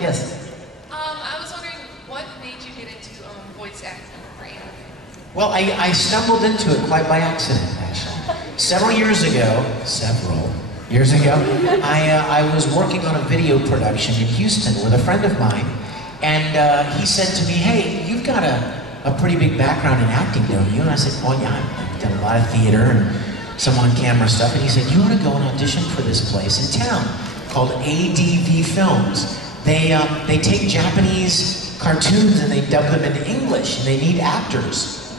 Yes. I was wondering what made you get into voice acting for anime? Well, I stumbled into it quite by accident, actually. Several years ago, I was working on a video production in Houston with a friend of mine, and he said to me, "Hey, you've got a pretty big background in acting, don't you?" And I said, "Well, yeah, I've done a lot of theater and some on-camera stuff." And he said, "You ought to go and audition for this place in town called ADV Films. They take Japanese cartoons and they dub them into English, and they need actors."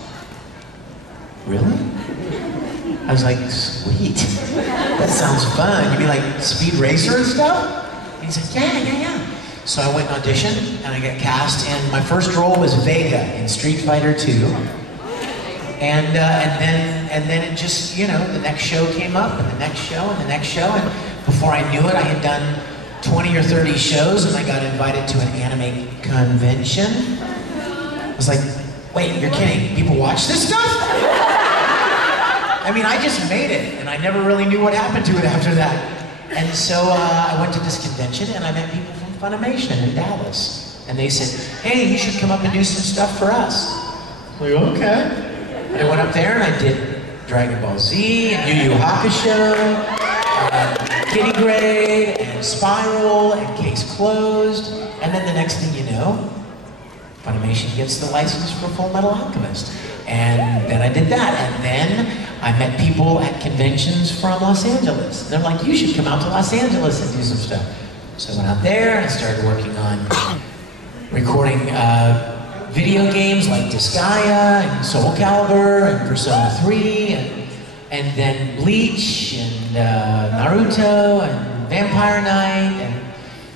Really? I was like, "Sweet. That sounds fun. You'd be like Speed Racer and stuff?" And he's like, yeah. So I went and auditioned, and I got cast, and my first role was Vega in Street Fighter 2. And then it just, you know, the next show came up, and the next show, and the next show, and before I knew it, I had done 20 or 30 shows, and I got invited to an anime convention. I was like, "Wait, you're kidding? People watch this stuff?" I mean, I just made it, and I never really knew what happened to it after that. And so I went to this convention, and I met people from Funimation in Dallas. And they said, "Hey, you should come up and do some stuff for us." I'm like, "Okay." And I went up there, and I did Dragon Ball Z, and Yu Yu Hakusho, and Kitty Grade, and Spiral, and Case Closed. And then the next thing you know, Funimation gets the license for Full Metal Alchemist. And then I did that, and then I met people at conventions from Los Angeles. They're like, "You should come out to Los Angeles and do some stuff." So I went out there and I started working on recording video games like Disgaea and Soul Calibur and Persona 3 and then Bleach and Naruto and Vampire Knight. And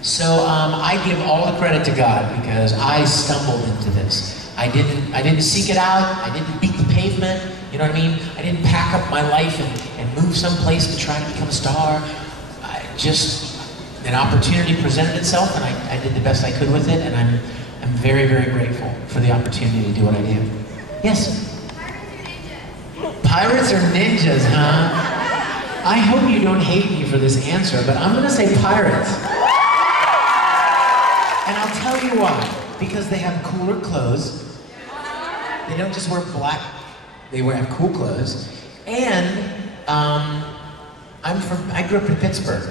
so I give all the credit to God because I stumbled into this. I didn't seek it out. I didn't beat the pavement. You know what I mean? I didn't pack up my life and move someplace to try to become a star. An opportunity presented itself, and I did the best I could with it, and I'm very, very grateful for the opportunity to do what I do. Yes? Pirates or ninjas, huh? I hope you don't hate me for this answer, but I'm gonna say pirates. And I'll tell you why. Because they have cooler clothes. They don't just wear black, they have cool clothes. And I grew up in Pittsburgh.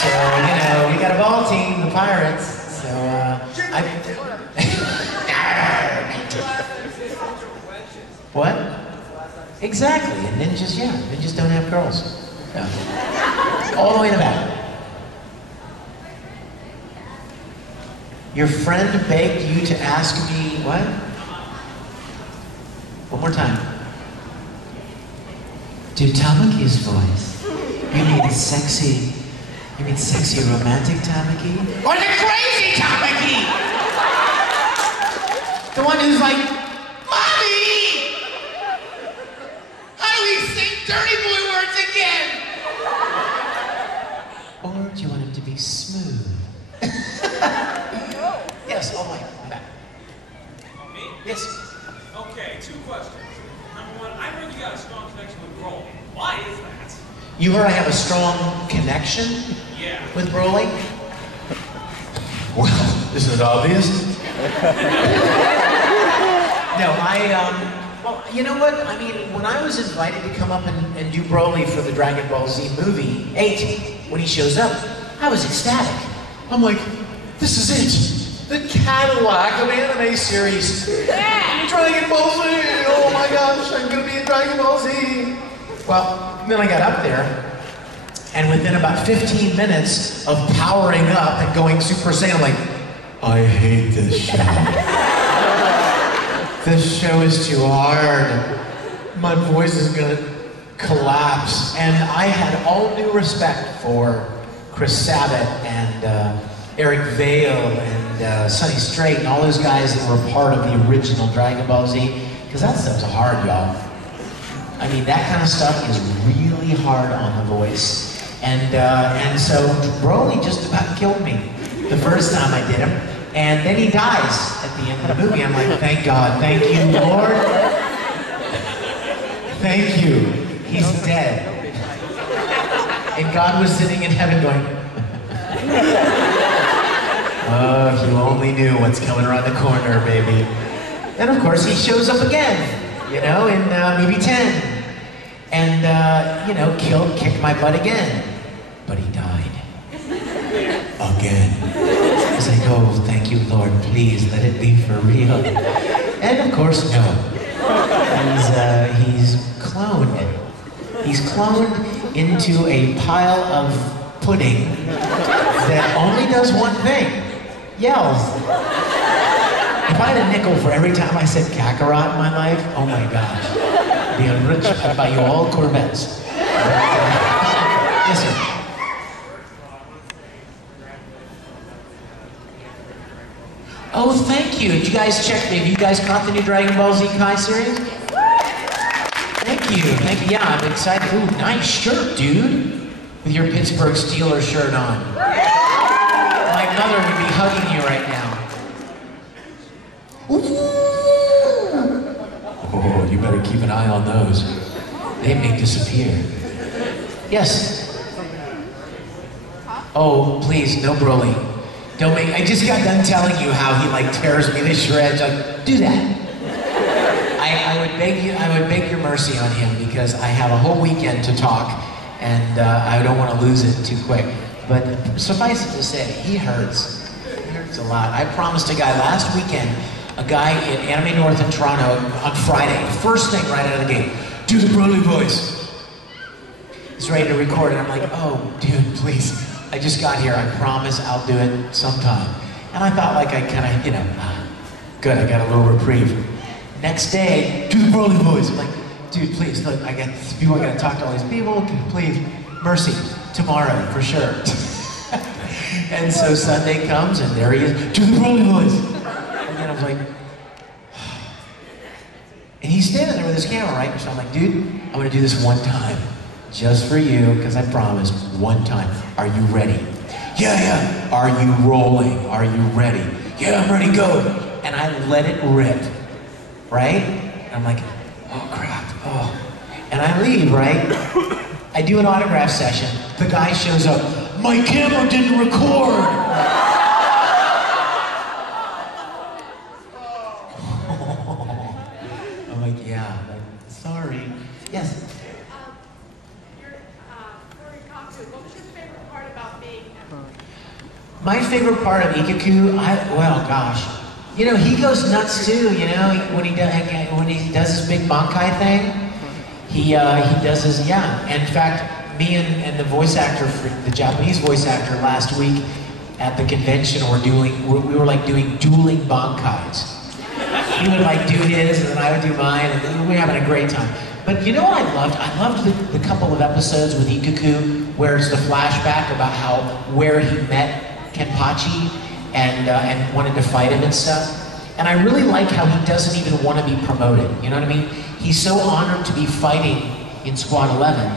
So, you know, we got a ball team, the Pirates. So, What? Exactly, and ninjas, yeah, ninjas don't have girls. No. All the way in the back. Your friend begged you to ask me, what? One more time. Do Tamaki's voice. You mean sexy romantic Tamaki? Or the crazy Tamaki? The one who's like, "Mommy! How do we sing dirty boy words again?" Or do you want him to be smooth? Yes, all right, I'm back. Me? Yes. Okay, 2 questions. Number 1, I heard you got a strong connection with Broly. Why is that? You heard I have a strong connection with Broly? Well, isn't it obvious? No, well, you know what? I mean, when I was invited to come up and do Broly for the Dragon Ball Z movie 8, when he shows up, I was ecstatic. I'm like, this is it. The Cadillac of anime series. Dragon Ball Z! Oh my gosh, I'm gonna be in Dragon Ball Z! Well, then I got up there, and within about 15 minutes of powering up and going Super Saiyan, I'm like, I hate this show. This show is too hard. My voice is gonna collapse. And I had all new respect for Chris Sabat and Eric Vale and Sonny Strait and all those guys that were part of the original Dragon Ball Z, because that stuff's hard, y'all. I mean, that kind of stuff is really hard on the voice. And so Broly just about killed me the first time I did him. And then he dies at the end of the movie. I'm like, thank God, thank you, Lord. Thank you. He's dead. And God was sitting in heaven going, only knew what's coming around the corner, baby. Then of course he shows up again, you know, in maybe 10. And, you know, kicked my butt again. But he died. Again. I was like, oh, thank you, Lord, please, let it be for real. And of course, no. He's cloned. He's cloned into a pile of pudding that only does one thing. Yells. If I had a nickel for every time I said Kakarot in my life, oh my gosh. I'd be enriched. I'd buy you all Corvettes. Yes, sir. Oh, thank you. Did you guys check? Have you guys caught the new Dragon Ball Z Kai series? Thank you. Thank you. Yeah, I'm excited. Ooh, nice shirt, dude. With your Pittsburgh Steelers shirt on. My mother would be hugging you right now. Oh, you better keep an eye on those. They may disappear. Yes. Oh, please, no Broly. Don't make. I just got done telling you how he like tears me to shreds. Like, do that. I would beg you. I would beg your mercy on him because I have a whole weekend to talk, and I don't want to lose it too quick. But suffice it to say, he hurts. He hurts a lot. I promised a guy last weekend, a guy in Anime North in Toronto on Friday, first thing right out of the gate, do the Broly voice. He's ready to record it. I'm like, oh, dude, please. I just got here. I promise I'll do it sometime. And I thought like I kind of, you know, good, I got a little reprieve. Next day, do the Broly voice. I'm like, dude, please, look, I got people, I gotta talk to all these people. Please, mercy, tomorrow, for sure. And so Sunday comes and there he is, do the Broly voice. And then I was like, and he's standing there with his camera, right? So I'm like, dude, I'm gonna do this one time. Just for you, because I promised, one time. Are you ready? Yeah, yeah. Are you rolling? Are you ready? Yeah, I'm ready, go. And I let it rip, right? And I'm like, oh crap, oh. And I leave, right? I do an autograph session. The guy shows up, my camera didn't record. I'm like, yeah, like, sorry. Yes? What was your favorite part about being him? My favorite part of Ikaku, well, gosh, you know, he goes nuts too. You know, when he does his big Bankai thing, he does his In fact, me and the voice actor, the Japanese voice actor, last week at the convention, we were like doing dueling Bankais. He would like do his, and then I would do mine, and we were having a great time. But you know what I loved? I loved the couple of episodes with Ikaku where it's the flashback about where he met Kenpachi and wanted to fight him and stuff. And I really like how he doesn't even want to be promoted. You know what I mean? He's so honored to be fighting in Squad 11.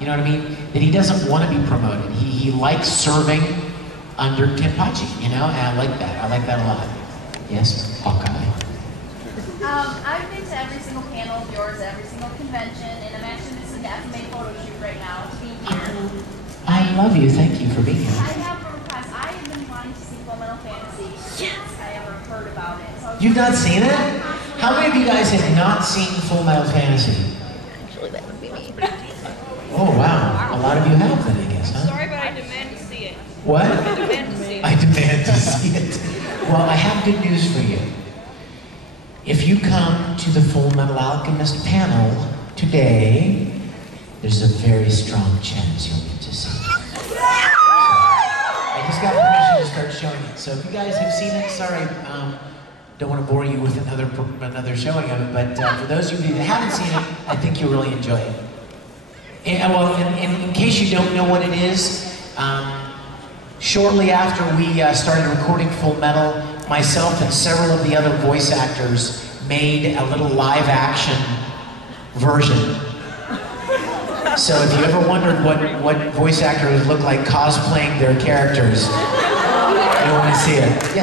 You know what I mean? That he doesn't want to be promoted. He likes serving under Kenpachi. You know, and I like that. I like that a lot. Yes, Hawkeye. I've been to every single panel of yours at every single convention, and I'm actually missing the FMA photo shoot right now to be here. I love you. Thank you for being here. I have a request. I have been wanting to see Full Metal Fantasy since I ever heard about it. So You've not seen it? How many of you guys have not seen Full Metal Fantasy? Actually, that would be me. Oh, wow. A lot of you have then, I guess, huh? Sorry, but I demand to see it. What? I demand to see it. I demand to see it. Well, I have good news for you. If you come to the Full Metal Alchemist panel today, there's a very strong chance you'll get to see it. So, I just got permission to start showing it. So if you guys have seen it, sorry, don't want to bore you with another showing of it, but for those of you that haven't seen it, I think you'll really enjoy it. And, well, in case you don't know what it is, shortly after we started recording Full Metal, myself and several of the other voice actors made a little live action version. So if you ever wondered what voice actors look like cosplaying their characters, you want to see it. Yes.